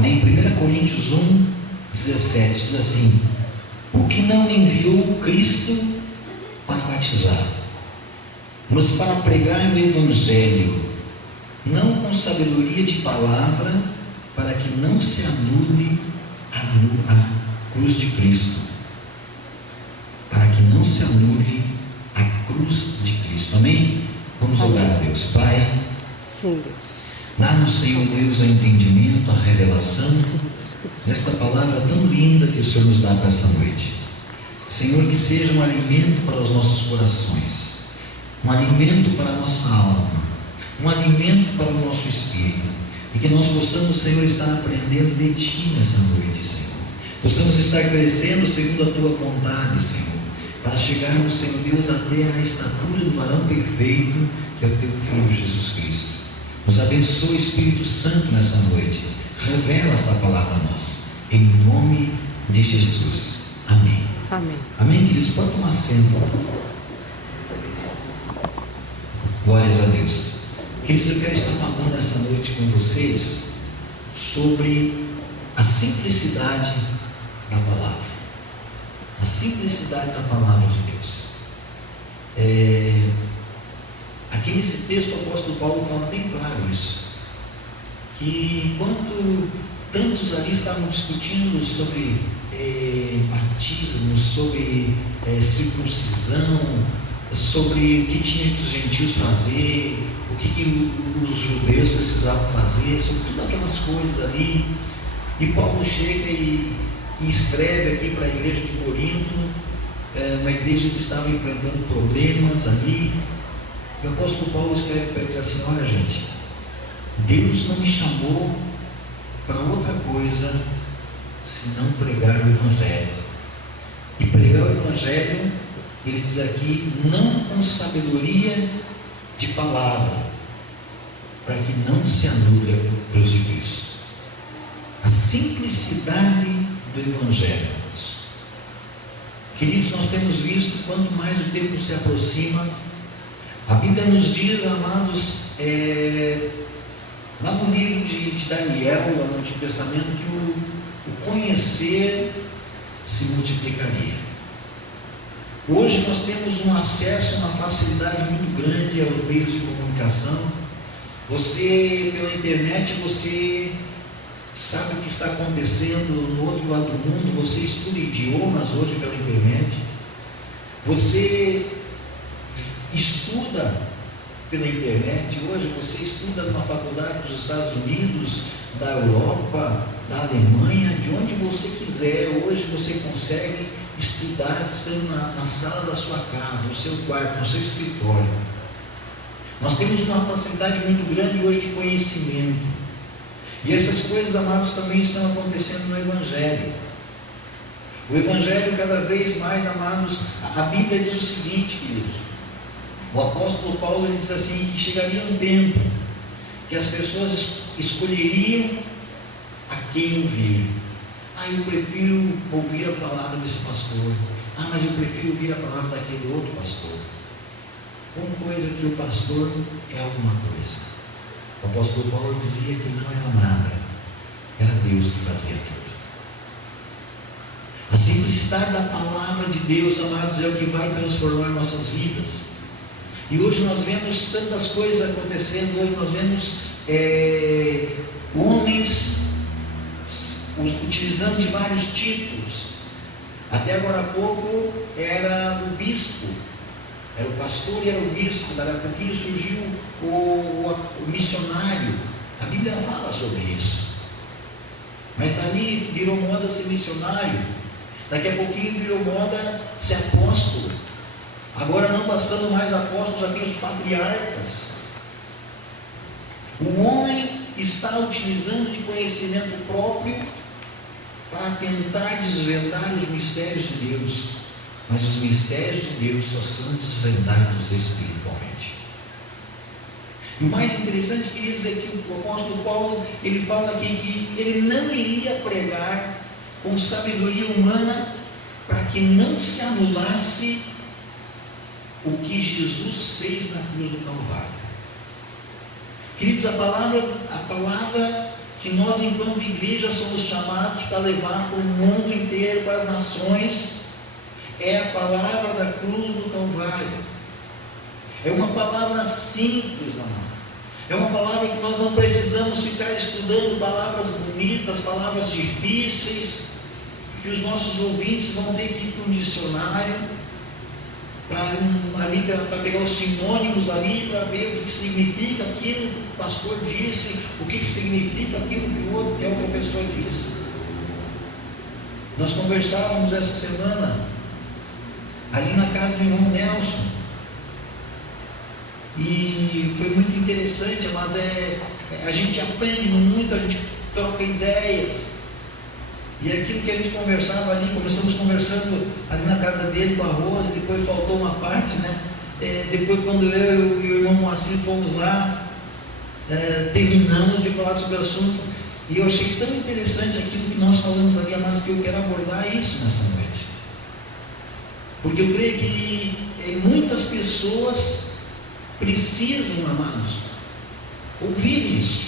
Amém? 1 Coríntios 1, 17 diz assim: o que não enviou Cristo para batizar, mas para pregar o Evangelho, não com sabedoria de palavra, para que não se anule a cruz de Cristo. Para que não se anule a cruz de Cristo. Amém? Vamos orar a Deus. Pai, Sim, Deus. dá-nos, Senhor Deus, o entendimento, a revelação desta palavra tão linda que o Senhor nos dá para essa noite. Senhor, que seja um alimento para os nossos corações, um alimento para a nossa alma, um alimento para o nosso espírito, e que nós possamos, Senhor, estar aprendendo de Ti nessa noite, Senhor. Possamos estar crescendo segundo a Tua vontade, Senhor, para chegarmos, Senhor Deus, até a estatura do varão perfeito, que é o Teu Filho Jesus Cristo. Nos abençoe, Espírito Santo, nessa noite. Revela esta palavra a nós, em nome de Jesus. Amém. Amém. Amém, queridos? Pode tomar assento. Glórias a Deus. Queridos, eu quero estar falando essa noite com vocês sobre a simplicidade da palavra. A simplicidade da palavra de Deus. Aqui nesse texto o apóstolo Paulo fala bem claro isso, que enquanto tantos ali estavam discutindo sobre batismo, sobre circuncisão, sobre o que tinha que os gentios fazer, o que os judeus precisavam fazer, sobre todas aquelas coisas ali, e Paulo chega e escreve aqui para a igreja de Corinto, uma igreja que estava enfrentando problemas ali. O apóstolo Paulo escreve para eles assim: olha, gente, Deus não me chamou para outra coisa senão pregar o Evangelho. E pregar o Evangelho, ele diz aqui, não com sabedoria de palavra, para que não se anule a cruz de Cristo. A simplicidade do Evangelho. Queridos, nós temos visto, quanto mais o tempo se aproxima, a Bíblia nos diz, amados, lá no livro de Daniel, lá no Antigo Testamento, que o conhecer se multiplicaria. Hoje nós temos um acesso, uma facilidade muito grande aos meios de comunicação. Você, pela internet, você sabe o que está acontecendo no outro lado do mundo. Você estuda idiomas hoje pela internet. Você estuda pela internet hoje. Você estuda numa faculdade dos Estados Unidos, da Europa, da Alemanha, de onde você quiser. Hoje você consegue estudar estando na sala da sua casa, no seu quarto, no seu escritório. Nós temos uma facilidade muito grande hoje de conhecimento. E essas coisas, amados, também estão acontecendo no Evangelho. O Evangelho, cada vez mais, amados, a Bíblia diz o seguinte, queridos. O apóstolo Paulo, ele diz assim, que chegaria um tempo que as pessoas escolheriam a quem ouvir. Eu prefiro ouvir a palavra desse pastor. Mas eu prefiro ouvir a palavra daquele outro pastor. Uma coisa que o pastor é alguma coisa. O apóstolo Paulo dizia que não era nada, era Deus que fazia tudo. A simplicidade da palavra de Deus, amados, é o que vai transformar nossas vidas. E hoje nós vemos tantas coisas acontecendo. Hoje nós vemos homens utilizando de vários títulos. Até agora há pouco era o bispo, era o pastor e era o bispo. Daqui a pouquinho surgiu o missionário. A Bíblia fala sobre isso. Mas ali virou moda ser missionário. Daqui a pouquinho virou moda ser apóstolo. Agora, não bastando mais apóstolos, já tem os patriarcas. O homem está utilizando de conhecimento próprio para tentar desvendar os mistérios de Deus. Mas os mistérios de Deus só são desvendados espiritualmente. E o mais interessante, queridos, é que o apóstolo Paulo, ele fala aqui que ele não iria pregar com sabedoria humana para que não se anulasse o que Jesus fez na cruz do Calvário. Queridos, a palavra que nós, enquanto igreja, somos chamados para levar para o mundo inteiro, para as nações, é a palavra da cruz do Calvário. É uma palavra simples, amado. É uma palavra que nós não precisamos ficar estudando palavras bonitas, palavras difíceis, que os nossos ouvintes vão ter que ir para um dicionário, para pegar os sinônimos ali, para ver o que significa aquilo que o pastor disse, o que significa aquilo que a outra pessoa disse. Nós conversávamos essa semana ali na casa do irmão Nelson, e foi muito interessante, mas a gente aprende muito, a gente troca ideias. E aquilo que a gente conversava ali, começamos conversando ali na casa dele com a Rosa, depois faltou uma parte, né? Depois, quando eu e o irmão Moacir fomos lá, terminamos de falar sobre o assunto, e eu achei tão interessante aquilo que nós falamos ali, mas que eu quero abordar isso nessa noite. Porque eu creio que muitas pessoas precisam, amados, ouvir isso,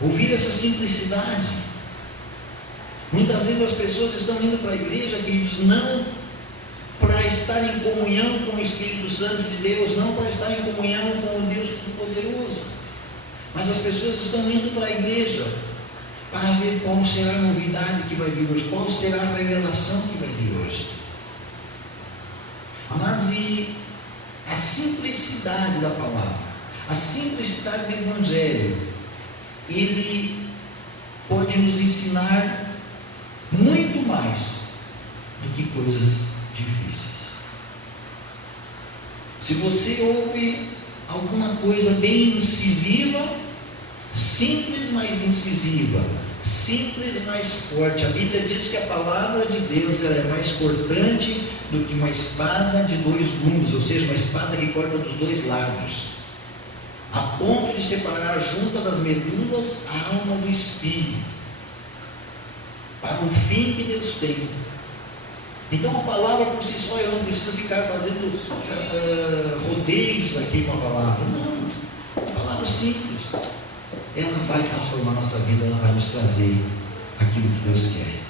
ouvir essa simplicidade. Muitas vezes as pessoas estão indo para a igreja, queridos, não para estar em comunhão com o Espírito Santo de Deus, não para estar em comunhão com o Deus Todo-Poderoso, mas as pessoas estão indo para a igreja para ver qual será a novidade que vai vir hoje, qual será a revelação que vai vir hoje. Amados, e a simplicidade da palavra, a simplicidade do Evangelho, ele pode nos ensinar muito mais do que coisas difíceis. Se você ouve alguma coisa bem incisiva, simples, mas incisiva, simples, mais forte, a Bíblia diz que a palavra de Deus ela é mais cortante do que uma espada de dois gumes, ou seja, uma espada que corta dos dois lados, a ponto de separar junto das medulas a alma do espírito, para o fim que Deus tem. Então a palavra por si só, eu não preciso ficar fazendo rodeios aqui com a palavra. Não, a palavra simples, ela vai transformar a nossa vida, ela vai nos trazer aquilo que Deus quer.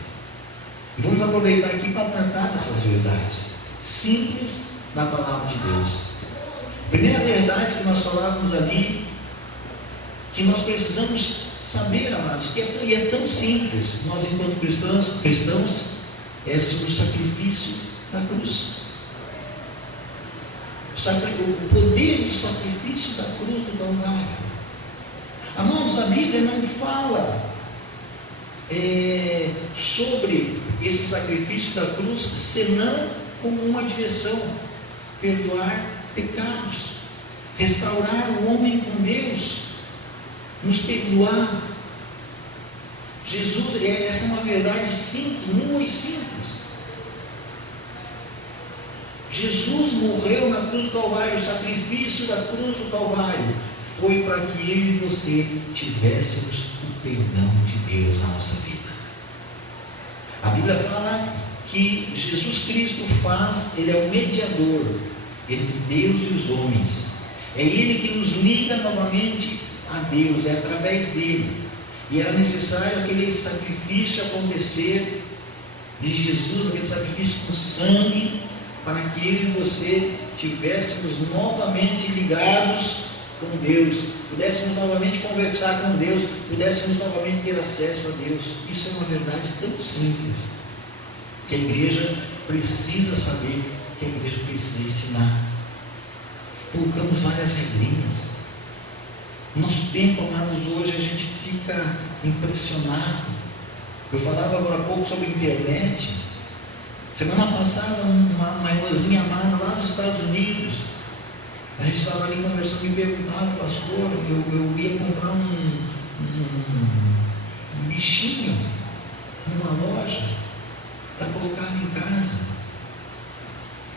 E vamos aproveitar aqui para tratar dessas verdades simples da palavra de Deus. Primeira verdade que nós falávamos ali, que nós precisamos saber, amados, que é tão simples, nós enquanto cristãos, é sobre o sacrifício da cruz. O poder do sacrifício da cruz do Calvário. Amados, a Bíblia não fala sobre esse sacrifício da cruz, senão como uma direção: perdoar pecados, restaurar o homem com Deus, nos perdoar. Jesus, essa é uma verdade simples, nua e simples. Jesus morreu na cruz do Calvário, o sacrifício da cruz do Calvário foi para que eu e você tivéssemos o perdão de Deus na nossa vida. A Bíblia fala que Jesus Cristo ele é o mediador entre Deus e os homens. É Ele que nos liga novamente a Deus, é através dele. E era necessário aquele sacrifício acontecer de Jesus, aquele sacrifício com sangue, para que eu e você tivéssemos novamente ligados com Deus, pudéssemos novamente conversar com Deus, pudéssemos novamente ter acesso a Deus. Isso é uma verdade tão simples, que a igreja precisa saber, que a igreja precisa ensinar. Colocamos várias regrinhas. Nosso tempo, amados, hoje a gente fica impressionado. Eu falava agora há pouco sobre a internet. Semana passada, uma irmãzinha amada lá nos Estados Unidos, a gente estava ali conversando e perguntava: pastor, eu ia comprar um bichinho numa loja para colocar em casa.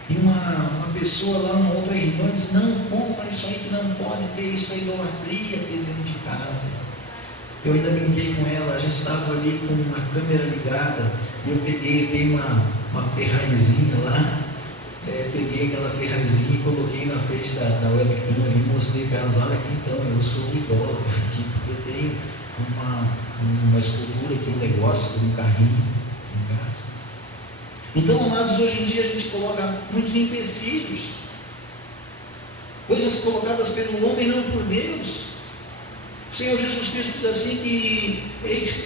E uma pessoa lá, uma outra irmã, disse: não, compra isso aí, que não pode ter isso, é idolatria ter dentro de casa. Eu ainda brinquei com ela, a gente estava ali com uma câmera ligada, e eu dei uma ferrarizinha lá, peguei aquela ferrarizinha e coloquei na frente da webcam e mostrei para elas: olha aqui, então, eu sou um idólatra aqui, porque eu tenho uma escultura, que um negócio, que um carrinho em casa. Então, amados, hoje em dia a gente coloca muitos empecilhos, coisas colocadas pelo homem, não por Deus. O Senhor Jesus Cristo diz assim que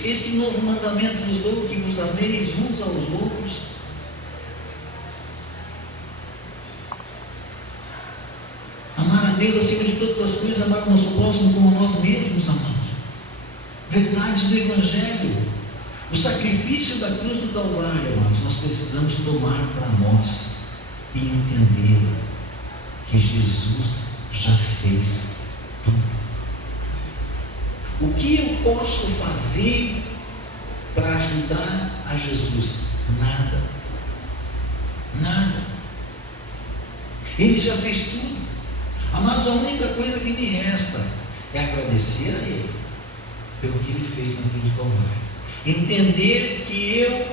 este novo mandamento vos dou, que vos ameis uns aos outros. Amar a Deus acima de todas as coisas, amar o nosso próximo como a nós mesmos, amados. Verdade do Evangelho, o sacrifício da cruz do Calvário, amados, nós precisamos tomar para nós e entender que Jesus já fez tudo. O que eu posso fazer para ajudar a Jesus? Nada. Nada. Ele já fez tudo. Amados, a única coisa que me resta é agradecer a Ele pelo que Ele fez na cruz do Calvário. Entender que eu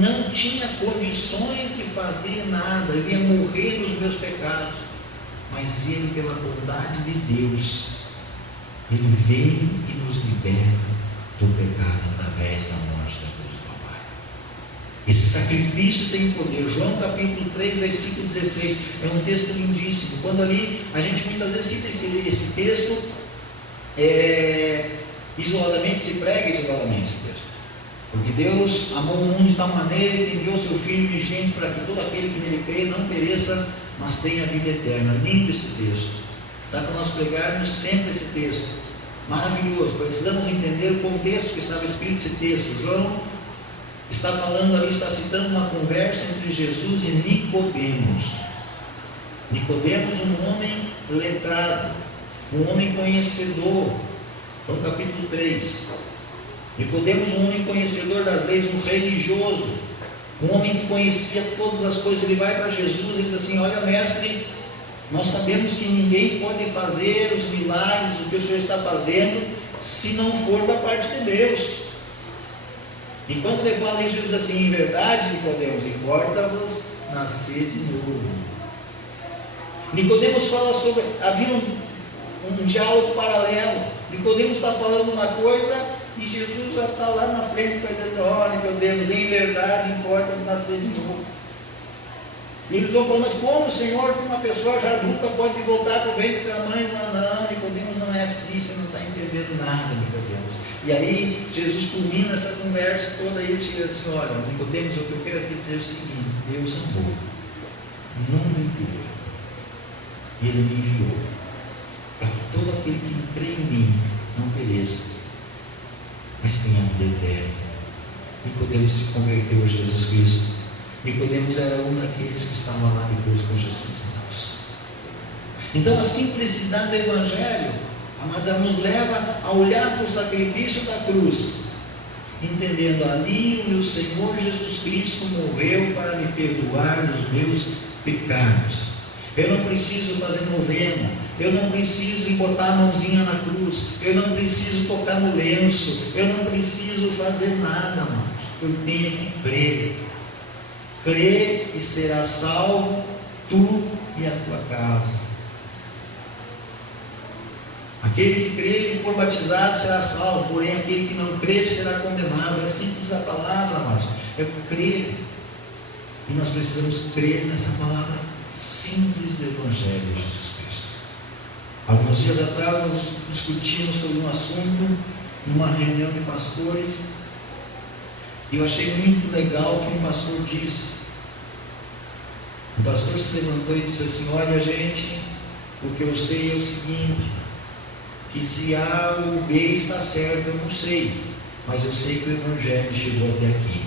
não tinha condições de fazer nada, eu ia morrer nos meus pecados, mas Ele, pela bondade de Deus, Ele veio e nos liberta do pecado através da morte da cruz do Calvário. Esse sacrifício tem poder. João capítulo 3, versículo 16, é um texto lindíssimo. Quando ali a gente muitas vezes cita esse texto, isoladamente, se prega isoladamente esse texto. Porque Deus amou o mundo de tal maneira que enviou seu Filho unigênito para que todo aquele que nele crê não pereça, mas tenha a vida eterna. Lindo esse texto. Dá para nós pregarmos sempre esse texto. Maravilhoso. Precisamos entender o contexto que estava escrito esse texto. João está falando ali, está citando uma conversa entre Jesus e Nicodemos. Nicodemos, um homem letrado, um homem conhecedor. João capítulo 3. Nicodemos, um homem conhecedor das leis, um religioso, um homem que conhecia todas as coisas. Ele vai para Jesus e diz assim: olha, mestre, nós sabemos que ninguém pode fazer os milagres, o que o Senhor está fazendo, se não for da parte de Deus. E quando ele fala isso, ele diz assim: em verdade, Nicodemos, importa-vos nascer de novo. Nicodemos fala sobre, havia um diálogo paralelo. Nicodemos está falando uma coisa e Jesus já está lá na frente para dizer: ó, Nicodemos, em verdade, importa-vos nascer de novo. E eles vão falar: mas como, Senhor, que uma pessoa já adulta pode voltar para o ventre da mãe? Não, Nicodemos, não é assim, você não está entendendo nada, Nicodemos. E aí Jesus culmina essa conversa toda e ele diz assim: olha, Nicodemos, o que eu quero aqui dizer é o seguinte: Deus amou o mundo inteiro e Ele me enviou para que todo aquele que crê em mim não pereça, mas tenha vida eterna. Nicodemos se converteu a Jesus Cristo. Nicodemos era um daqueles que estavam lá depois com Jesus. Então a simplicidade do Evangelho, amados, ela nos leva a olhar para o sacrifício da cruz, entendendo: ali o meu Senhor Jesus Cristo morreu para me perdoar dos meus pecados. Eu não preciso fazer novena, eu não preciso botar a mãozinha na cruz, eu não preciso tocar no lenço, eu não preciso fazer nada, amados. Eu tenho que crer. Crê e será salvo, tu e a tua casa. Aquele que crê e for batizado será salvo, porém aquele que não crê será condenado. É assim que diz a palavra, amados. É crer. E nós precisamos crer nessa palavra simples do Evangelho de Jesus Cristo. Alguns dias atrás nós discutimos sobre um assunto numa reunião de pastores, e eu achei muito legal o que o pastor disse. O pastor se levantou e disse assim: olha, gente, o que eu sei é o seguinte, que se A ou B está certo, eu não sei, mas eu sei que o Evangelho chegou até aqui.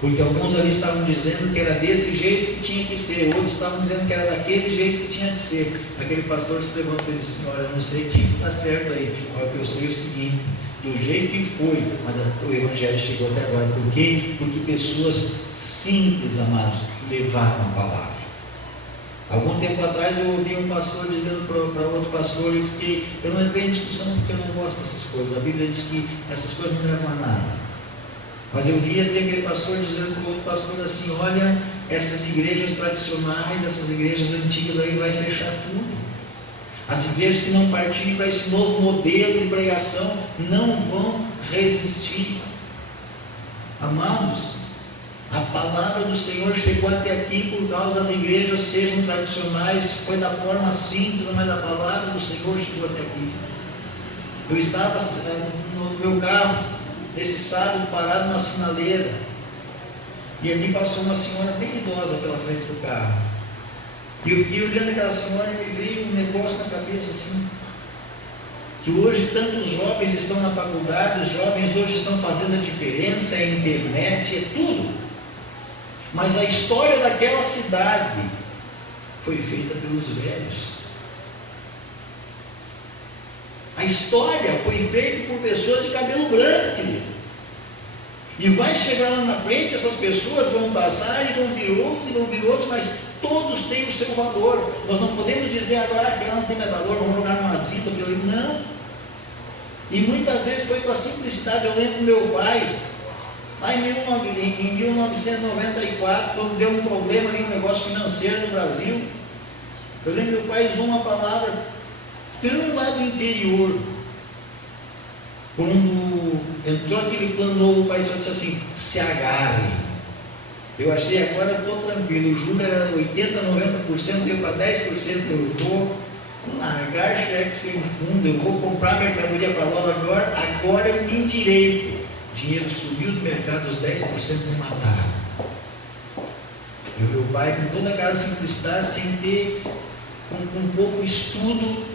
Porque alguns ali estavam dizendo que era desse jeito que tinha que ser, outros estavam dizendo que era daquele jeito que tinha que ser. Aquele pastor se levantou e disse: olha, eu não sei quem está certo aí, mas o que eu sei é o seguinte, do jeito que foi, mas o Evangelho chegou até agora. Por quê? Porque pessoas simples, amados, levaram a palavra. Algum tempo atrás eu ouvi um pastor dizendo para outro pastor, eu não entrei em discussão porque eu não gosto dessas coisas. A Bíblia diz que essas coisas não levam a nada. Mas eu via aquele pastor dizendo para o outro pastor assim: olha, essas igrejas tradicionais, essas igrejas antigas aí vai fechar tudo. As igrejas que não partirem para esse novo modelo de pregação não vão resistir. Amados, a palavra do Senhor chegou até aqui por causa das igrejas sejam tradicionais, foi da forma simples, mas a palavra do Senhor chegou até aqui. Eu estava no meu carro, esse sábado, parado na sinaleira, e ali passou uma senhora bem idosa pela frente do carro. E eu fiquei olhando aquela senhora e me veio um negócio na cabeça assim, que hoje tantos jovens estão na faculdade, os jovens hoje estão fazendo a diferença, é internet, é tudo. Mas a história daquela cidade foi feita pelos velhos. A história foi feita por pessoas de cabelo branco, querido. E vai chegar lá na frente, essas pessoas vão passar e vão vir outros, e vão vir outros, mas todos têm o seu valor. Nós não podemos dizer agora que ela não tem mais valor, vamos jogar numa asilo, não. E muitas vezes foi com a simplicidade. Eu lembro do meu pai, lá em 1994, quando deu um problema ali, um negócio financeiro no Brasil, eu lembro que meu pai usou uma palavra tão lá do interior. Quando entrou aquele plano novo, o pai só disse assim: se agarre. Eu achei, agora eu estou tranquilo, o juro era 80%, 90%, deu para 10%, eu vou largar cheque sem fundo, eu vou comprar mercadoria para lá agora eu me endireito. O dinheiro subiu do mercado, os 10% me mataram. E o meu pai, com toda aquela simplicidade, sem ter, com pouco estudo,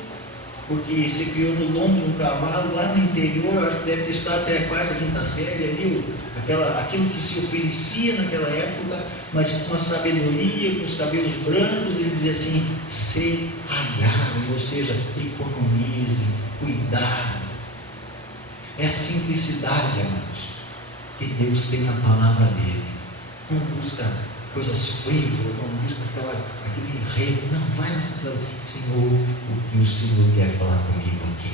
porque se criou no lombo de um cavalo, lá no interior, eu acho que deve ter estado até a quarta, quinta série, ali, aquilo que se oferecia naquela época, mas com a sabedoria, com os cabelos brancos, ele dizia assim: se agarre, ou seja, economize, cuidado. É simplicidade, amados, que Deus tem na palavra dele. Não busca coisas frívolas, não busca aquele enredo, não, vai nessa Senhor, o que o Senhor quer falar comigo aqui.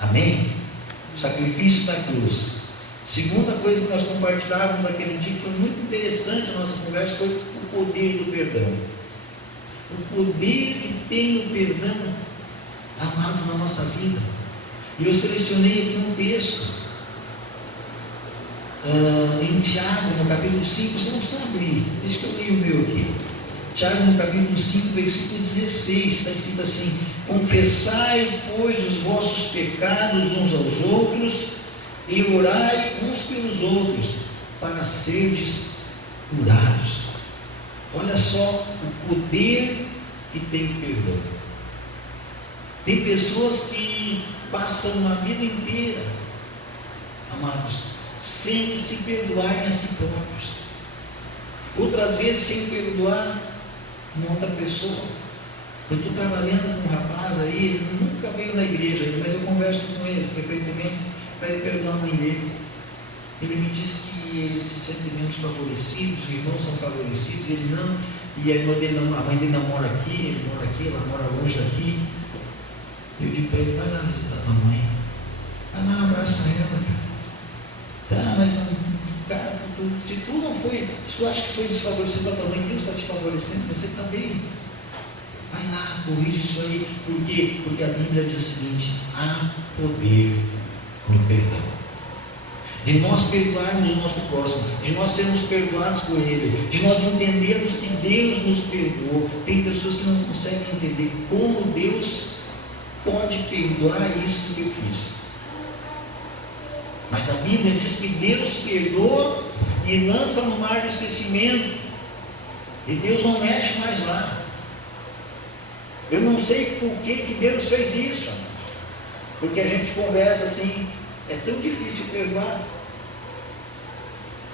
Amém? O sacrifício da cruz. Segunda coisa que nós compartilhávamos naquele dia, que foi muito interessante a nossa conversa, foi o poder do perdão. O poder que tem o perdão, amados, na nossa vida. E eu selecionei aqui um texto em Tiago, no capítulo 5, você não precisa abrir, deixa que eu leio o meu aqui. Tiago, no capítulo 5, versículo 16, está escrito assim: confessai, pois, os vossos pecados uns aos outros, e orai uns pelos outros, para serdes curados. Olha só o poder que tem o perdão. Tem pessoas que passam uma vida inteira, amados, sem se perdoarem a si próprios. Outras vezes sem perdoar uma outra pessoa. Eu estou trabalhando com um rapaz aí, ele nunca veio na igreja, mas eu converso com ele frequentemente para ele perdoar a mãe dele. Ele me disse que ele se sente menos favorecido, os irmãos são favorecidos, ele não, e a irmã dele não, a mãe dele não mora aqui, ele mora aqui, ela mora longe daqui. Eu digo para ele: vai lá visitar tua mãe, vai lá, abraça ela, cara. Mas cara, se tu não foi, se tu acha que foi desfavorecido a tua mãe, Deus está te favorecendo, você também. Vai lá, corrige isso aí. Por quê? Porque a Bíblia diz o seguinte: há poder no perdão. De nós perdoarmos o nosso próximo, de nós sermos perdoados por Ele, de nós entendermos que Deus nos perdoou. Tem pessoas que não conseguem entender como Deus pode perdoar isso que eu fiz. Mas a Bíblia diz que Deus perdoa e lança no mar do esquecimento, e Deus não mexe mais lá. Eu não sei por que Deus fez isso, porque a gente conversa assim, é tão difícil perdoar.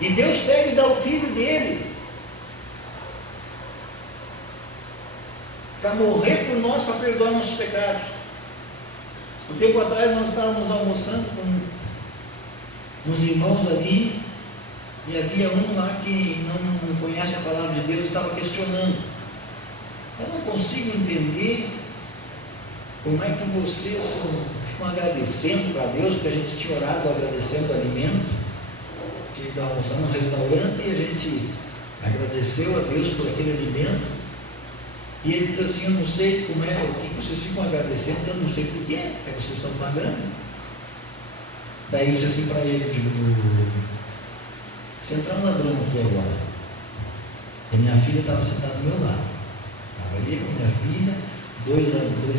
E Deus pega e dá o Filho dele para morrer por nós, para perdoar nossos pecados. Um tempo atrás nós estávamos almoçando com uns irmãos ali, e havia um lá que não conhece a palavra de Deus e estava questionando: eu não consigo entender como é que vocês ficam agradecendo para Deus, porque a gente tinha orado agradecendo o alimento, tinha ido almoçar num restaurante e a gente agradeceu a Deus por aquele alimento. E ele diz assim: eu não sei como é, o que vocês ficam agradecendo, eu não sei por quê, é que vocês estão pagando. Daí eu disse assim para ele: digo, se entrar um ladrão aqui agora, e minha filha estava sentada do meu lado, estava ali com minha filha, dois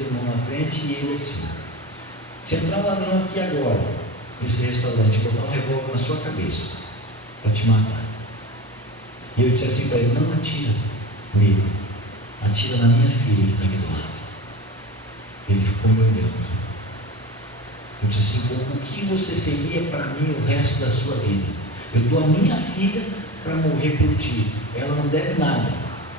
irmãos na frente e ele assim. Se entrar um ladrão aqui agora, nesse restaurante, botar um revólver na sua cabeça, para te matar. E eu disse assim para ele: não atira nele, atira na minha filha que está aqui do lado. Ele ficou me olhando. Eu disse assim: o que você seria para mim o resto da sua vida? Eu dou a minha filha para morrer por ti. Ela não deve nada.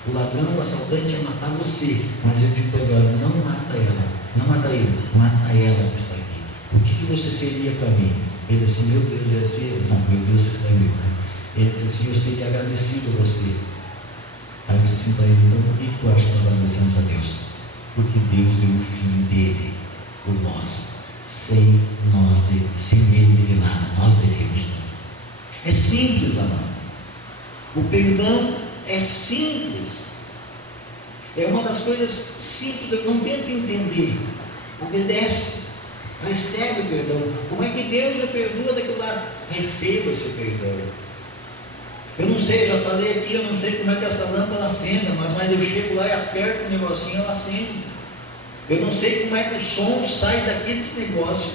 O ladrão, o assaltante ia matar você, mas eu digo para ele: não mata ela, não mata ele, mata ela que está aqui. O que você seria para mim? Ele disse assim: meu Deus, eu disse, não, meu Deus, você está em mim. Ele disse assim: eu seria agradecido a você. Aí eu disse assim para ele: então por que tu acha que nós agradecemos a Deus? Porque Deus deu o filho dele por nós. Sem ele dele nada, nós devemos. É simples, amado. O perdão é simples. É uma das coisas simples. Eu não tento entender. Obedece. Recebe o perdão. Como é que Deus já perdoa daquilo lá? Receba esse perdão. Eu não sei, já falei aqui, eu não sei como é que essa lâmpada acenda, mas eu chego lá e aperto o negocinho e ela acende. Eu não sei como é que o som sai daqui desse negócio.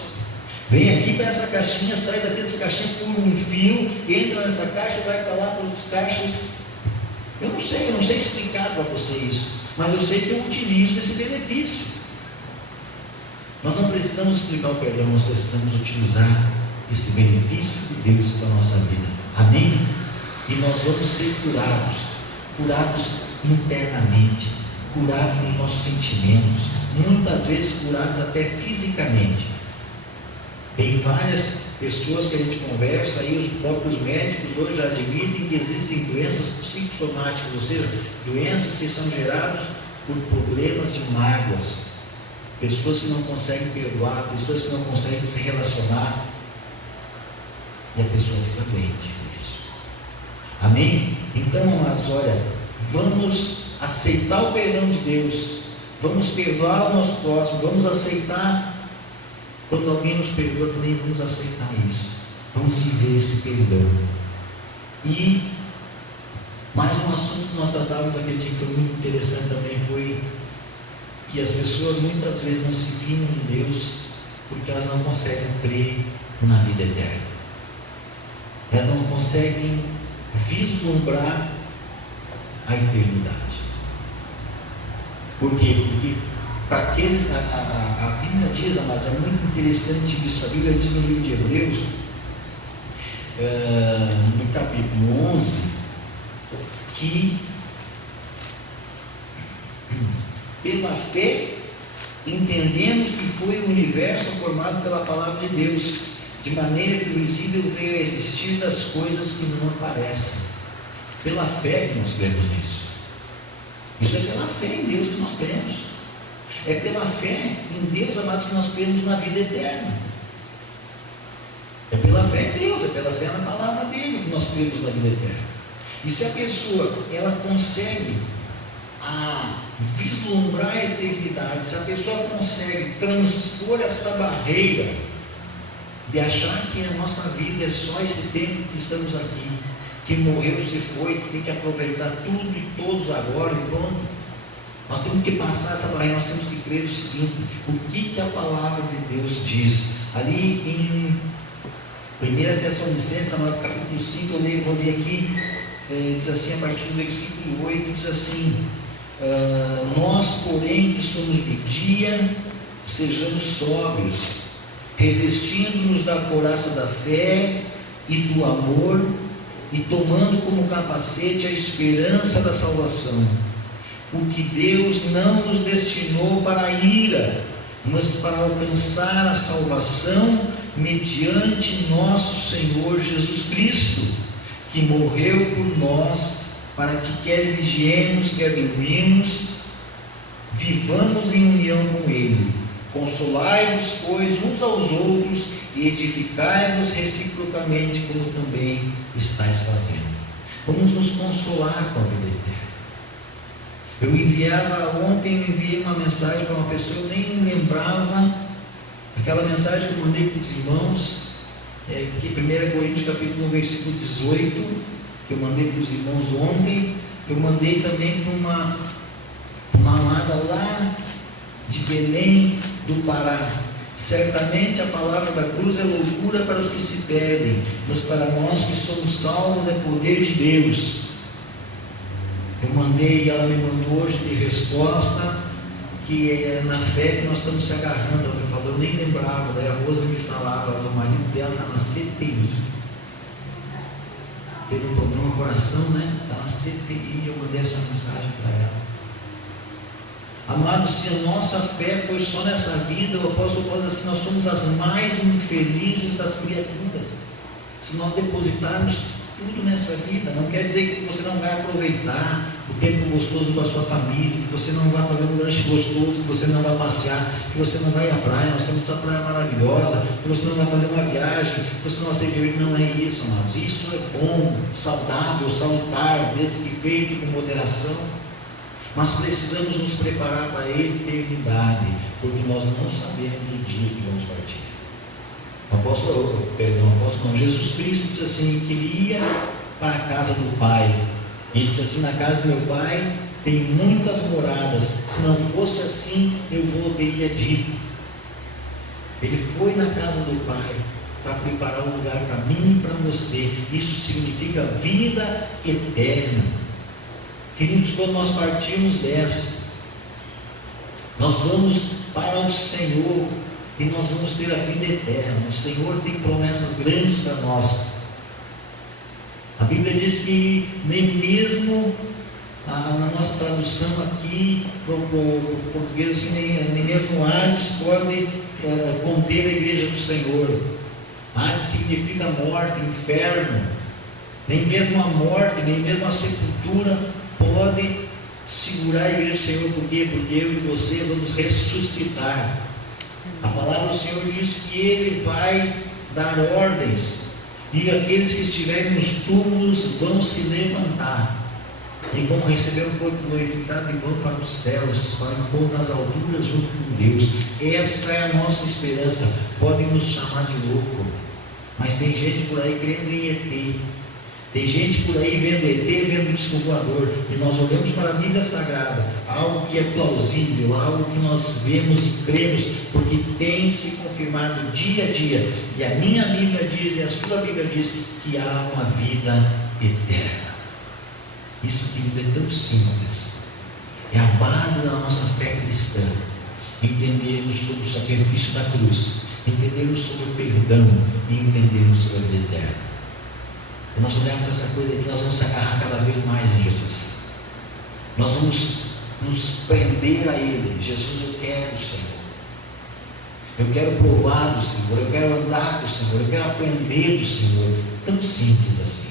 Vem aqui para essa caixinha, sai daqui dessa caixinha por um fio, entra nessa caixa, vai para lá para outras caixas. Eu não sei explicar para você isso, mas eu sei que eu utilizo desse benefício. Nós não precisamos explicar o perdão, nós precisamos utilizar esse benefício de Deus para a nossa vida. Amém? E nós vamos ser curados internamente, curados nos nossos sentimentos, muitas vezes curados até fisicamente. Tem várias pessoas que a gente conversa e os próprios médicos hoje já admitem que existem doenças psicossomáticas, ou seja, doenças que são geradas por problemas de mágoas, pessoas que não conseguem perdoar, pessoas que não conseguem se relacionar, e a pessoa fica doente por isso. Amém? Então, amados, olha, vamos aceitar o perdão de Deus, vamos perdoar o nosso próximo, vamos aceitar. Quando alguém nos perdoa, também vamos aceitar isso. Vamos viver esse perdão. E mais um assunto que nós tratávamos naquele dia que foi muito interessante também foi que as pessoas muitas vezes não se firmam em Deus porque elas não conseguem crer na vida eterna. Elas não conseguem vislumbrar a eternidade. Por quê? Porque para aqueles, a Bíblia diz, amados, é muito interessante isso. A Bíblia diz no livro de Hebreus, no capítulo 11, que pela fé entendemos que foi o universo formado pela palavra de Deus, de maneira que o visível veio a existir das coisas que não aparecem. Pela fé que nós cremos nisso. Isso é pela fé em Deus que nós cremos. É pela fé em Deus, amados, que nós cremos na vida eterna. É pela fé em Deus, é pela fé na palavra dele que nós cremos na vida eterna. E se a pessoa, ela consegue vislumbrar a eternidade, se a pessoa consegue transpor essa barreira de achar que a nossa vida é só esse tempo que estamos aqui, que morreu, se foi, que tem que aproveitar tudo e todos agora e pronto. Nós temos que passar essa barreira, nós temos que crer o seguinte: o que a palavra de Deus diz? Ali em 1 Tessalonicenses, capítulo 5, eu vou ler aqui, diz assim, a partir do versículo 8, diz assim: nós, porém, que somos de dia, sejamos sóbrios, revestindo-nos da couraça da fé e do amor, e tomando como capacete a esperança da salvação. Porque Deus não nos destinou para a ira, mas para alcançar a salvação mediante nosso Senhor Jesus Cristo, que morreu por nós, para que quer vigiemos, quer dormimos, vivamos em união com Ele. Consolai-vos, pois, uns aos outros e edificai-vos reciprocamente, como também estáis fazendo. Vamos nos consolar com a vida eterna. Eu enviei uma mensagem para uma pessoa, eu nem lembrava, aquela mensagem que eu mandei para os irmãos, que 1 Coríntios capítulo 1, versículo 18, que eu mandei para os irmãos ontem. Eu mandei também para uma amada lá de Belém do Pará. Certamente a palavra da cruz é loucura para os que se perdem, mas para nós que somos salvos é poder de Deus. Eu mandei e ela me mandou hoje de resposta, que é na fé que nós estamos se agarrando. Ela me falou, eu nem lembrava. Daí a Rosa me falava, o marido dela está na CTI. Teve um problema no coração, né? Está na CTI. Eu mandei essa mensagem para ela. Amados, se a nossa fé foi só nessa vida, o apóstolo Paulo diz assim, nós somos as mais infelizes das criaturas. Se nós depositarmos tudo nessa vida, não quer dizer que você não vai aproveitar o tempo gostoso com a sua família, que você não vai fazer um lanche gostoso, que você não vai passear, que você não vai à praia, nós temos essa praia maravilhosa, que você não vai fazer uma viagem, que você não vai ser divertido. Não é isso, amados. Isso é bom, saudável, salutar, desde que feito com moderação. Mas precisamos nos preparar para a eternidade, porque nós não sabemos o dia que vamos partir. Jesus Cristo disse assim, que ele ia para a casa do Pai. Ele disse assim, na casa do meu Pai tem muitas moradas, se não fosse assim, eu teria dito. Ele foi na casa do Pai para preparar um lugar para mim e para você. Isso significa vida eterna. Queridos, quando nós partirmos dessa, nós vamos para o Senhor e nós vamos ter a vida eterna. O Senhor tem promessas grandes para nós. A Bíblia diz que nem mesmo na nossa tradução aqui para o português, assim, nem mesmo Hades pode conter a igreja do Senhor. Hades significa morte, inferno. Nem mesmo a morte, nem mesmo a sepultura pode segurar a igreja do Senhor. Por quê? Porque eu e você vamos ressuscitar. A palavra do Senhor diz que Ele vai dar ordens, e aqueles que estiverem nos túmulos vão se levantar e vão receber um corpo glorificado e vão para os céus, para o encontro nas alturas junto com Deus. Essa é a nossa esperança. Podem nos chamar de louco, mas tem gente por aí crendo em ET. Tem gente por aí vendo ET, vendo disco voador, e nós olhamos para a Bíblia Sagrada, algo que é plausível, algo que nós vemos e cremos, porque tem se confirmado dia a dia, e a minha Bíblia diz, e a sua Bíblia diz, que há uma vida eterna. Isso, querido, é tão simples, é a base da nossa fé cristã, entendermos sobre o sacrifício da cruz, entendermos sobre o perdão e entendermos sobre a vida eterna. E nós olhamos para essa coisa aqui, nós vamos se agarrar cada vez mais em Jesus. Nós vamos nos prender a Ele. Jesus, eu quero, Senhor. Eu quero provar do Senhor, eu quero andar com o Senhor, eu quero aprender do Senhor. Tão simples assim.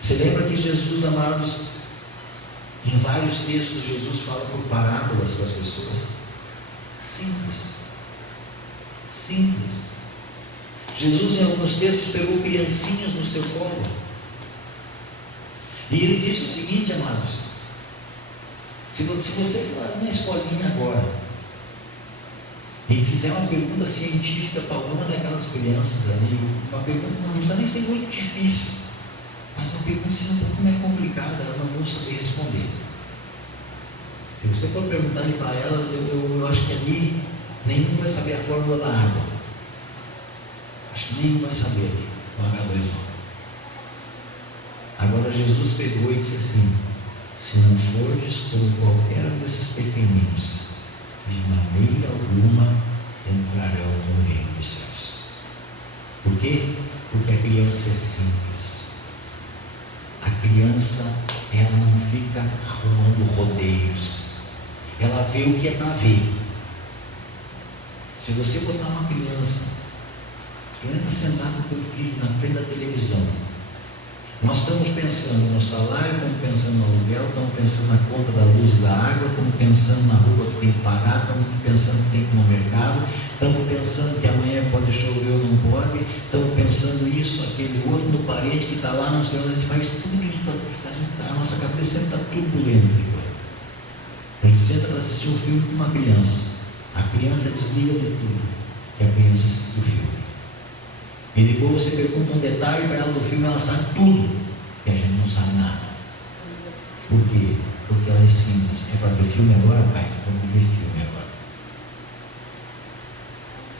Você lembra que Jesus, amados, em vários textos, Jesus fala por parábolas com as pessoas? Simples. Simples. Jesus, em alguns textos, pegou criancinhas no seu colo. E ele disse o seguinte, amados: se você for numa escolinha agora e fizer uma pergunta científica para alguma daquelas crianças ali, uma pergunta não precisa nem ser muito difícil, mas uma pergunta assim, um pouco mais complicada, elas não vão saber responder. Se você for perguntar para elas, eu acho que ali nenhum vai saber a fórmula da água. Acho que nenhum vai saber o H2O. Agora Jesus pegou e disse assim: se não fordes como qualquer um desses pequeninos, de maneira alguma entrarão no reino dos céus. Por quê? Porque a criança é simples. A criança, ela não fica arrumando rodeios. Ela vê o que é para ver. Se você botar uma criança sentado com o filho na frente da televisão, nós estamos pensando no salário, estamos pensando no aluguel, estamos pensando na conta da luz e da água, estamos pensando na roupa que tem que pagar, estamos pensando que tem que ir no mercado, estamos pensando que amanhã pode chover ou não pode, estamos pensando isso, aquele outro, no parente que está lá, não sei onde, a gente faz tudo isso, a nossa cabeça sempre está turbulenta. A gente senta para assistir um filme com uma criança. A criança desliga de tudo. E a criança assiste o filme. E depois você pergunta um detalhe para ela do filme, ela sabe tudo. E a gente não sabe nada. Por quê? Porque ela é simples. É para ver filme agora, pai? Vamos ver filme agora.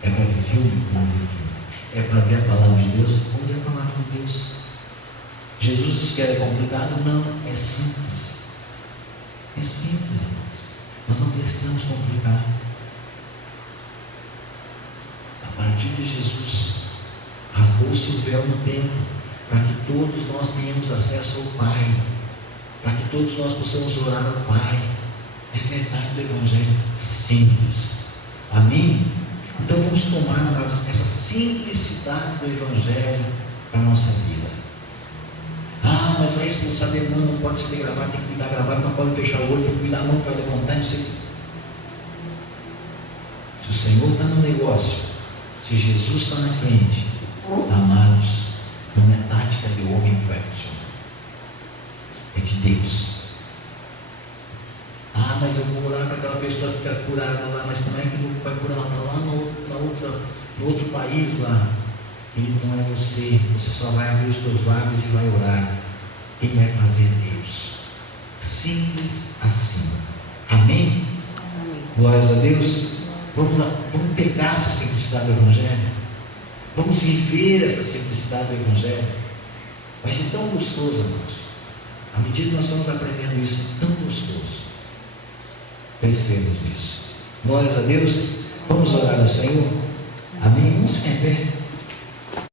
É para ver filme? Vamos ver filme. É para ver a palavra de Deus? Vamos ver a palavra de Deus. Jesus disse que era complicado? Não, é simples. É simples, irmãos. Nós não precisamos complicar. A partir de Jesus, rasgou-se o véu no templo, para que todos nós tenhamos acesso ao Pai, para que todos nós possamos orar ao Pai. É verdade do Evangelho simples. Amém? Então vamos tomar essa simplicidade do Evangelho para a nossa vida. Ah, mas vai expulsar demônio, não pode se degravar, tem que cuidar gravado, não pode fechar o olho, tem que cuidar a mão que vai levantar, não sei. Se o Senhor está no negócio, se Jesus está na frente, amados, não é tática de homem que vai funcionar, é de Deus. Ah, mas eu vou orar para aquela pessoa ficar curada lá, mas como é que não vai curar? Ela está lá no outro país lá. Ele não é você, você só vai abrir os seus lábios e vai orar. Quem vai fazer é Deus. Simples assim. Amém? Amém. Glórias a Deus. Vamos pegar essa simplicidade do Evangelho. Vamos viver essa simplicidade do Evangelho. Vai ser tão gostoso, irmãos. À medida que nós estamos aprendendo isso, é tão gostoso. Crescemos nisso. Glórias a Deus. Vamos orar ao Senhor. Amém? Vamos ficar em pé.